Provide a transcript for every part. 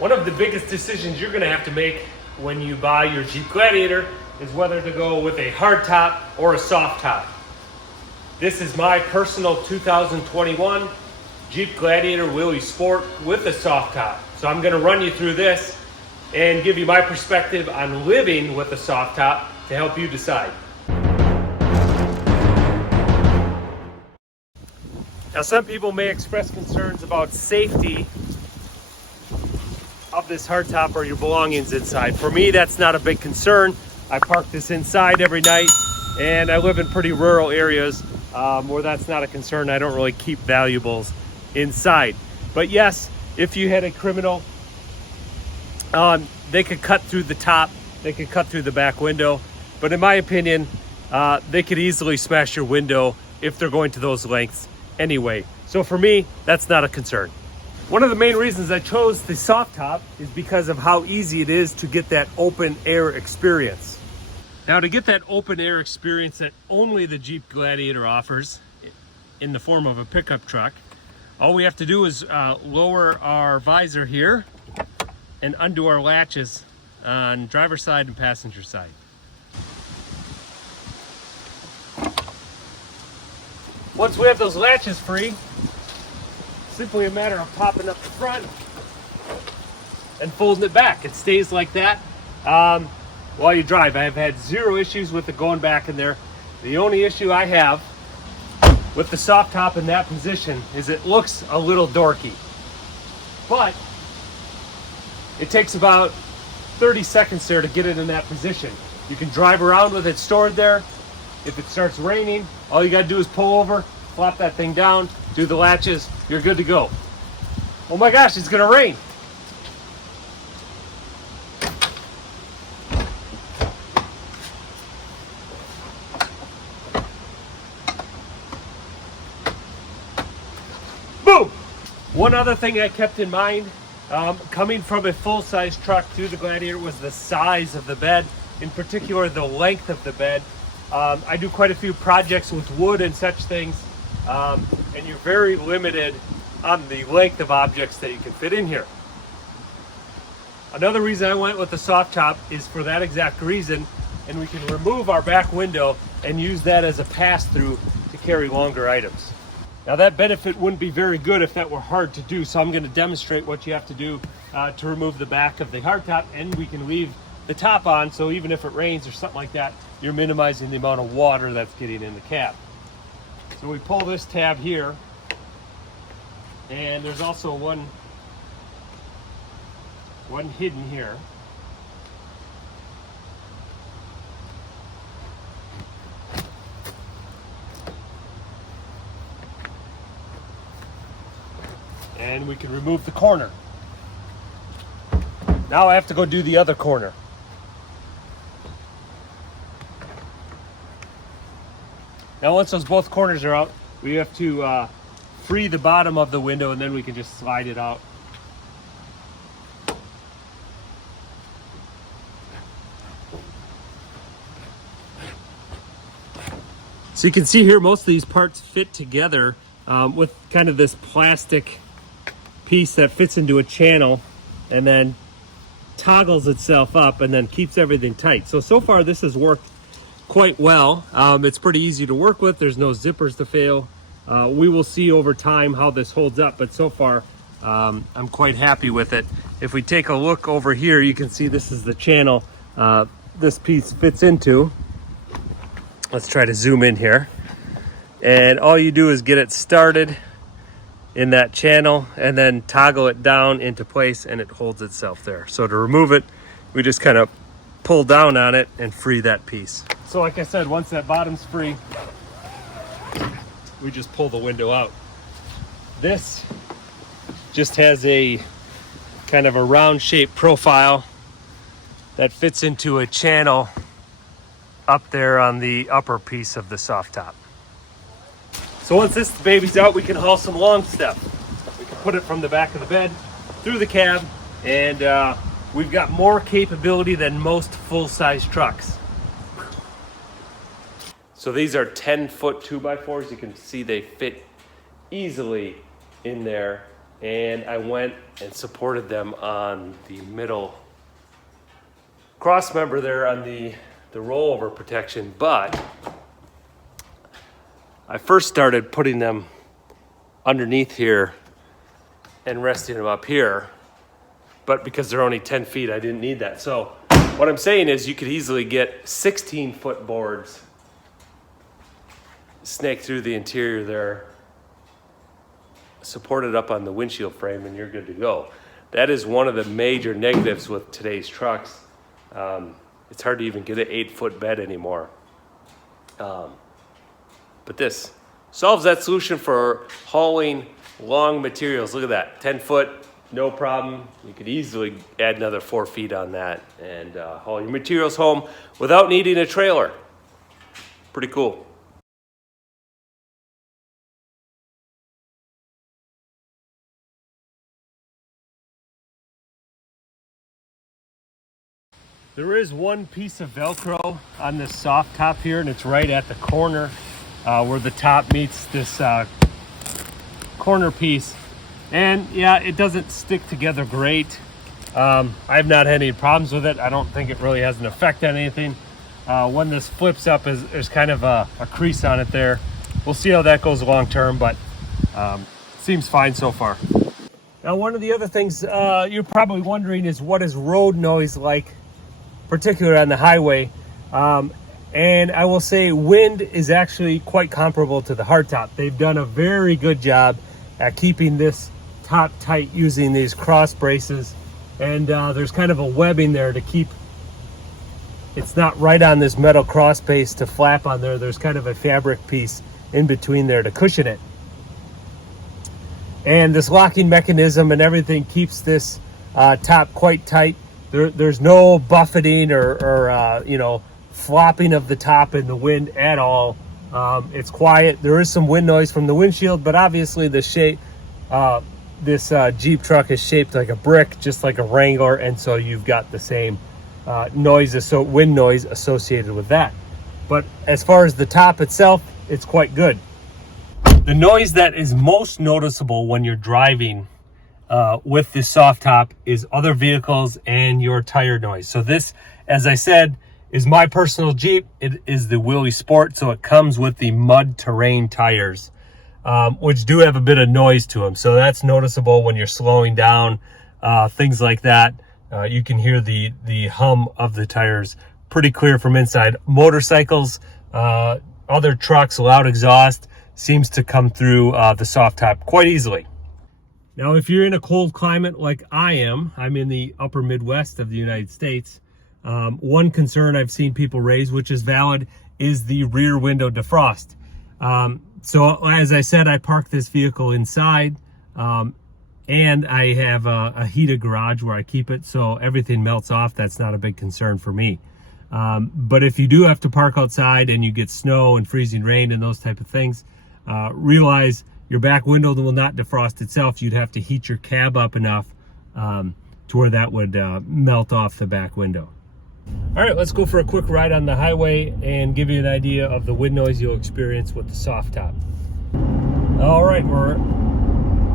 One of the biggest decisions you're going to have to make when you buy your Jeep Gladiator is whether to go with a hard top or a soft top. This is my personal 2021 Jeep Gladiator Willys Sport with a soft top. So I'm going to run you through this and give you my perspective on living with a soft top to help you decide. Now, some people may express concerns about safety of this hardtop or your belongings inside. For me, that's not a big concern. I park this inside every night, and I live in pretty rural areas where that's not a concern. I don't really keep valuables inside. But yes, if you had a criminal, they could cut through the top, they could cut through the back window. But in my opinion, they could easily smash your window if they're going to those lengths anyway. So for me, that's not a concern. One of the main reasons I chose the soft top is because of how easy it is to get that open air experience. Now, to get that open air experience that only the Jeep Gladiator offers in the form of a pickup truck, all we have to do is lower our visor here and undo our latches on driver's side and passenger side. Once we have those latches free, simply a matter of popping up the front and folding it back. It stays like that while you drive. I have had zero issues with it going back in there. The only issue I have with the soft top in that position is it looks a little dorky. But it takes about 30 seconds there to get it in that position. You can drive around with it stored there. If it starts raining, all you gotta do is pull over, flop that thing down, do the latches, you're good to go. Oh my gosh, it's gonna rain. Boom! One other thing I kept in mind, coming from a full-size truck to the Gladiator, was the size of the bed, in particular the length of the bed. I do quite a few projects with wood and such things, and you're very limited on the length of objects that you can fit in here. Another reason I went with the soft top is for that exact reason, and we can remove our back window and use that as a pass-through to carry longer items. Now, that benefit wouldn't be very good if that were hard to do, so I'm going to demonstrate what you have to do to remove the back of the hardtop, and we can leave the top on, so even if it rains or something like that, you're minimizing the amount of water that's getting in the cab. So we pull this tab here, and there's also one hidden here. And we can remove the corner. Now I have to go do the other corner. Now, once those both corners are out, we have to free the bottom of the window, and then we can just slide it out. So you can see here, most of these parts fit together with kind of this plastic piece that fits into a channel and then toggles itself up and then keeps everything tight. So far this has worked quite well. It's pretty easy to work with. There's no zippers to fail. We will see over time how this holds up, but so far I'm quite happy with it. If we take a look over here, you can see this is the channel this piece fits into. Let's try to zoom in here. And all you do is get it started in that channel and then toggle it down into place, and it holds itself there. So to remove it, we just kind of pull down on it and free that piece. So like I said, once that bottom's free, we just pull the window out. This just has a kind of a round shaped profile that fits into a channel up there on the upper piece of the soft top. So once this baby's out, we can haul some long stuff. We can put it from the back of the bed through the cab, and we've got more capability than most full-size trucks. So these are 10-foot 2x4s. You can see they fit easily in there. and I went and supported them on the middle cross member there on the rollover protection. But I first started putting them underneath here and resting them up here, but because they're only 10 feet, I didn't need that. So what I'm saying is you could easily get 16-foot boards, snake through the interior there, supported up on the windshield frame, and you're good to go. That is one of the major negatives with today's trucks. It's hard to even get an 8-foot bed anymore. But this solves that solution for hauling long materials. Look at that, 10 foot, no problem. You could easily add another 4 feet on that and haul your materials home without needing a trailer. Pretty cool. There is one piece of Velcro on this soft top here, and it's right at the corner where the top meets this corner piece. And yeah, it doesn't stick together great. I've not had any problems with it. I don't think it really has an effect on anything. When this flips up, there's kind of a crease on it there. We'll see how that goes long term, but seems fine so far. Now, one of the other things you're probably wondering is, what is road noise like, particularly on the highway? And I will say wind is actually quite comparable to the hardtop. They've done a very good job at keeping this top tight using these cross braces, and there's kind of a webbing there to keep it's not right on this metal cross base to flap on there. There's kind of a fabric piece in between there to cushion it, and this locking mechanism and everything keeps this top quite tight. There's no buffeting or you know, flopping of the top in the wind at all. It's quiet. There is some wind noise from the windshield, but obviously the shape, this Jeep truck is shaped like a brick, just like a Wrangler, and so you've got the same wind noise associated with that. But as far as the top itself, it's quite good. The noise that is most noticeable when you're driving with this soft top is other vehicles and your tire noise. So this, as I said, is my personal Jeep. It is the Willys Sport, so it comes with the mud terrain tires, which do have a bit of noise to them. So that's noticeable when you're slowing down, things like that. You can hear the hum of the tires pretty clear from inside. Motorcycles, other trucks, loud exhaust seems to come through the soft top quite easily. Now, if you're in a cold climate like I am, I'm in the upper Midwest of the United States. One concern I've seen people raise, which is valid, is the rear window defrost. So as I said, I parked this vehicle inside, and I have a heated garage where I keep it, so everything melts off. That's not a big concern for me. But if you do have to park outside and you get snow and freezing rain and those type of things, realize your back window will not defrost itself. You'd have to heat your cab up enough to where that would melt off the back window. All right, let's go for a quick ride on the highway and give you an idea of the wind noise you'll experience with the soft top. All right, we're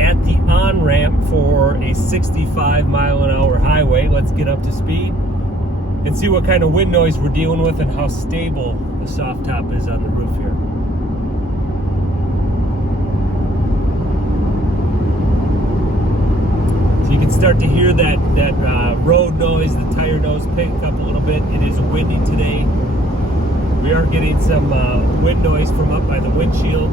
at the on-ramp for a 65-mile-an-hour highway. Let's get up to speed and see what kind of wind noise we're dealing with and how stable the soft top is on the roof here. You can start to hear that road noise, the tire noise pick up a little bit. It is windy today. We are getting some wind noise from up by the windshield.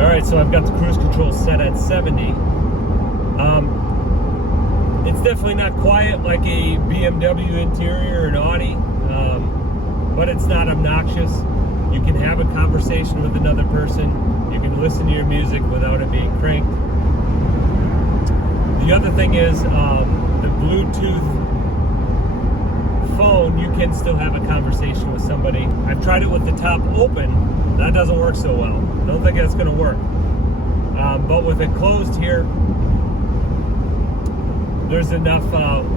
All right, so I've got the cruise control set at 70. It's definitely not quiet like a BMW interior or an Audi, but it's not obnoxious. You can have a conversation with another person. You can listen to your music without it being cranked. The other thing is the Bluetooth phone, you can still have a conversation with somebody. I've tried it with the top open. That doesn't work so well. Don't think that's going to work. But with it closed here, there's enough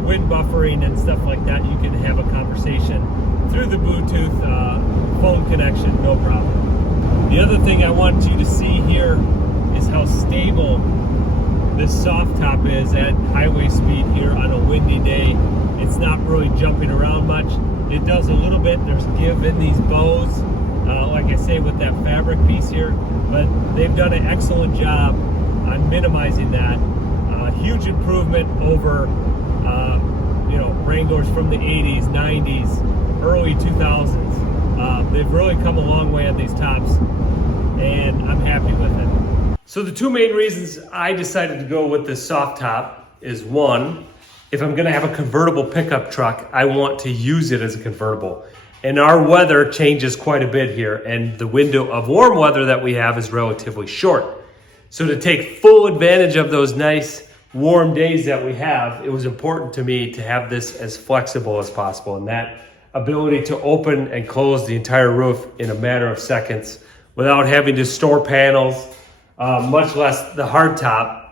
wind buffering and stuff like that. You can have a conversation through the Bluetooth phone connection, no problem. The other thing I want you to see here is how stable this soft top is at highway speed here on a windy day. It's not really jumping around much. It does a little bit. There's give in these bows, like I say, with that fabric piece here, but they've done an excellent job on minimizing that. Huge improvement over Wranglers from the 80s, 90s, early 2000s. They've really come a long way on these tops, and I'm happy with it. So the two main reasons I decided to go with this soft top is, one, if I'm gonna have a convertible pickup truck, I want to use it as a convertible. And our weather changes quite a bit here, and the window of warm weather that we have is relatively short. So to take full advantage of those nice warm days that we have, it was important to me to have this as flexible as possible, and that ability to open and close the entire roof in a matter of seconds without having to store panels, much less the hardtop,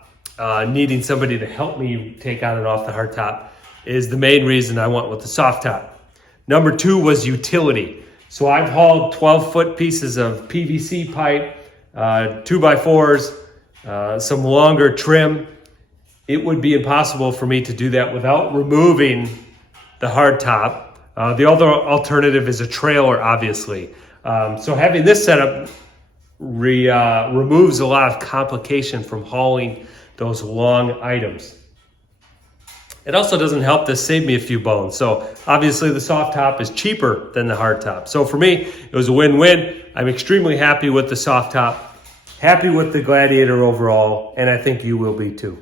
needing somebody to help me take on and off the hardtop, is the main reason I went with the soft top. Number two was utility. So I've hauled 12-foot pieces of PVC pipe, 2x4s, some longer trim. It would be impossible for me to do that without removing the hardtop. The other alternative is a trailer, obviously. So having this setup removes a lot of complication from hauling those long items. It also doesn't help to save me a few bones. So obviously the soft top is cheaper than the hard top. So for me, it was a win-win. I'm extremely happy with the soft top, happy with the Gladiator overall, and I think you will be too.